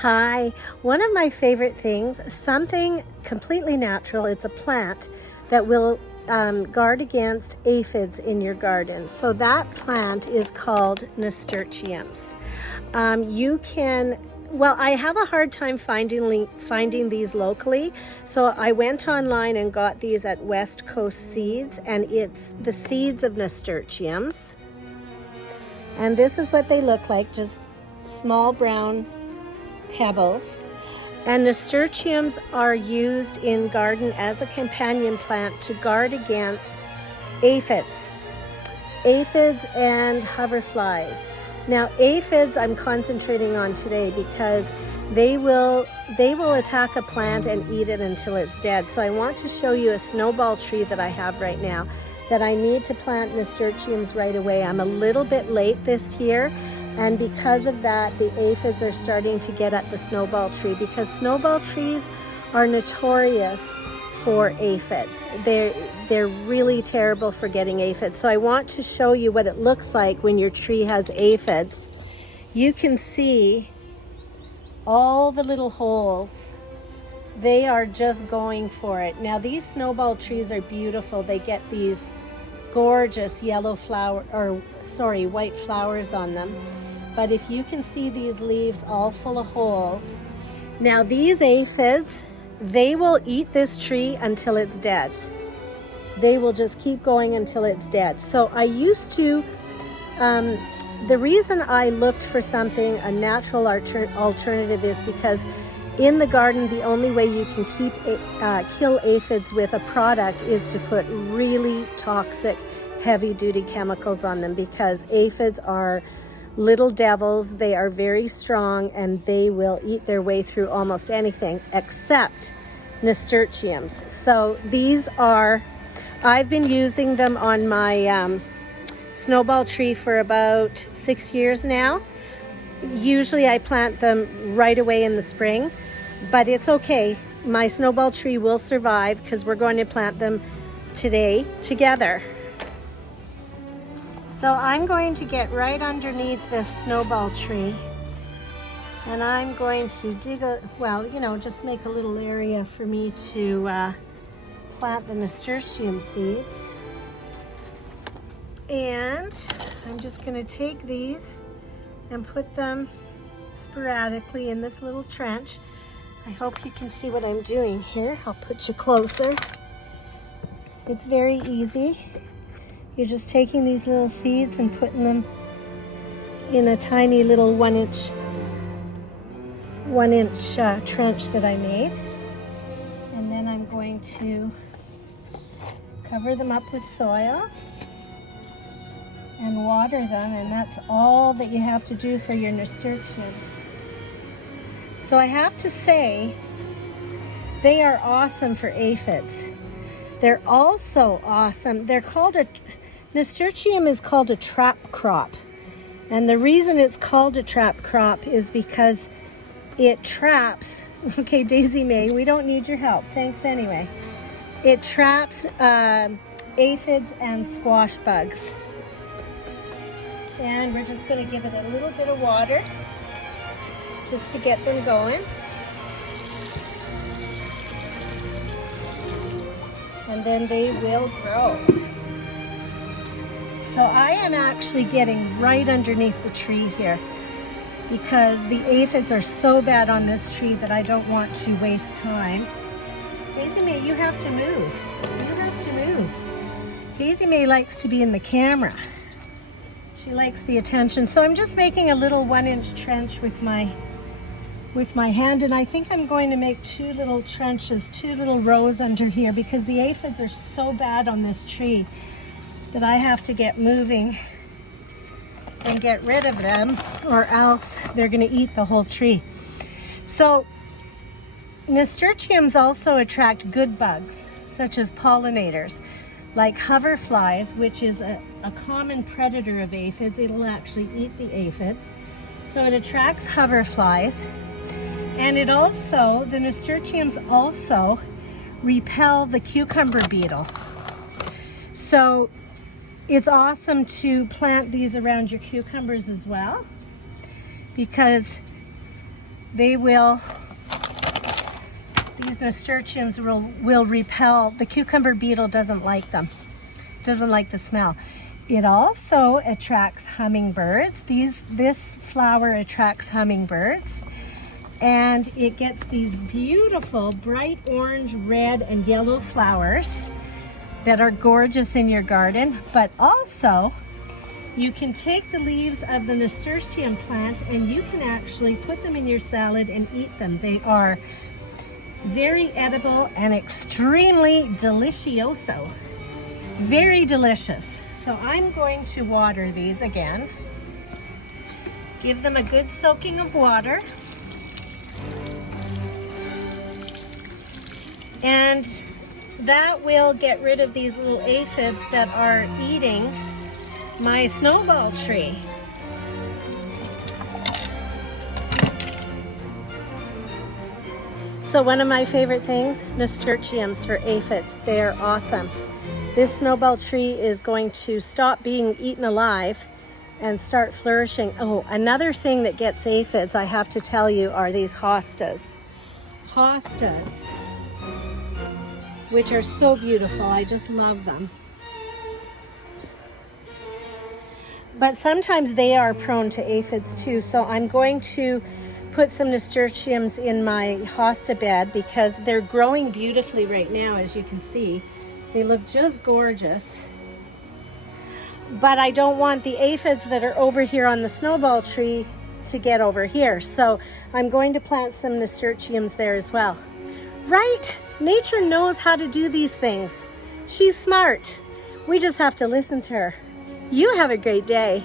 Hi, one of my favorite things, something completely natural, it's a plant that will guard against aphids in your garden. So that plant is called nasturtiums. I have a hard time finding these locally, so I went online and got these at West Coast Seeds, and it's the seeds of nasturtiums. And this is what they look like, just small brown pebbles. And nasturtiums are used in garden as a companion plant to guard against aphids and hoverflies. Now aphids I'm concentrating on today because they will attack a plant and eat it until it's dead. So I want to show you a snowball tree that I have right now that I need to plant nasturtiums right away. I'm a little bit late this year, and because of that, the aphids are starting to get at the snowball tree, because snowball trees are notorious for aphids. They're really terrible for getting aphids. So I want to show you what it looks like when your tree has aphids. You can see all the little holes. They are just going for it. Now these snowball trees are beautiful. They get these gorgeous white flowers on them. But if you can see these leaves all full of holes, now these aphids, they will eat this tree until it's dead. They will just keep going until it's dead. So I used to, the reason I looked for something, a natural alternative, is because in the garden, the only way you can kill aphids with a product is to put really toxic, heavy-duty chemicals on them, because aphids are little devils. They are very strong and they will eat their way through almost anything except nasturtiums. So these are, I've been using them on my snowball tree for about 6 years now. Usually I plant them right away in the spring, but it's okay. My snowball tree will survive because we're going to plant them today together. So I'm going to get right underneath this snowball tree, and I'm going to dig just make a little area for me to plant the nasturtium seeds. And I'm just going to take these and put them sporadically in this little trench. I hope you can see what I'm doing here. I'll put you closer. It's very easy. You're just taking these little seeds and putting them in a tiny little one inch trench that I made. And then I'm going to cover them up with soil and water them, and that's all that you have to do for your nasturtiums. So I have to say, they are awesome for aphids. They're also awesome. Nasturtium is called a trap crop. And the reason it's called a trap crop is because it traps, okay, Daisy May, we don't need your help, thanks anyway. It traps aphids and squash bugs. And we're just going to give it a little bit of water just to get them going. And then they will grow. So I am actually getting right underneath the tree here because the aphids are so bad on this tree that I don't want to waste time. Daisy May, you have to move. You have to move. Daisy May likes to be in the camera. She likes the attention. So I'm just making a little 1-inch trench with my hand, and I think I'm going to make 2 little trenches, 2 little rows under here, because the aphids are so bad on this tree that I have to get moving and get rid of them, or else they're going to eat the whole tree. So nasturtiums also attract good bugs, such as pollinators, like hoverflies, which is a common predator of aphids. It'll actually eat the aphids. So it attracts hoverflies. And the nasturtiums also repel the cucumber beetle. So it's awesome to plant these around your cucumbers as well, because these nasturtiums will repel. The cucumber beetle doesn't like them, doesn't like the smell. It also attracts hummingbirds. This flower attracts hummingbirds, and it gets these beautiful bright orange, red, and yellow flowers that are gorgeous in your garden. But also, you can take the leaves of the nasturtium plant and you can actually put them in your salad and eat them. They are very edible and extremely delicioso. Very delicious. So I'm going to water these again. Give them a good soaking of water. And that will get rid of these little aphids that are eating my snowball tree. So one of my favorite things, nasturtiums for aphids. They are awesome. This snowball tree is going to stop being eaten alive and start flourishing. Oh, another thing that gets aphids, I have to tell you, are these hostas. Hostas, which are so beautiful. I just love them. But sometimes they are prone to aphids too. So I'm going to put some nasturtiums in my hosta bed because they're growing beautifully right now, as you can see. They look just gorgeous. But I don't want the aphids that are over here on the snowball tree to get over here. So I'm going to plant some nasturtiums there as well. Right? Nature knows how to do these things. She's smart. We just have to listen to her. You have a great day.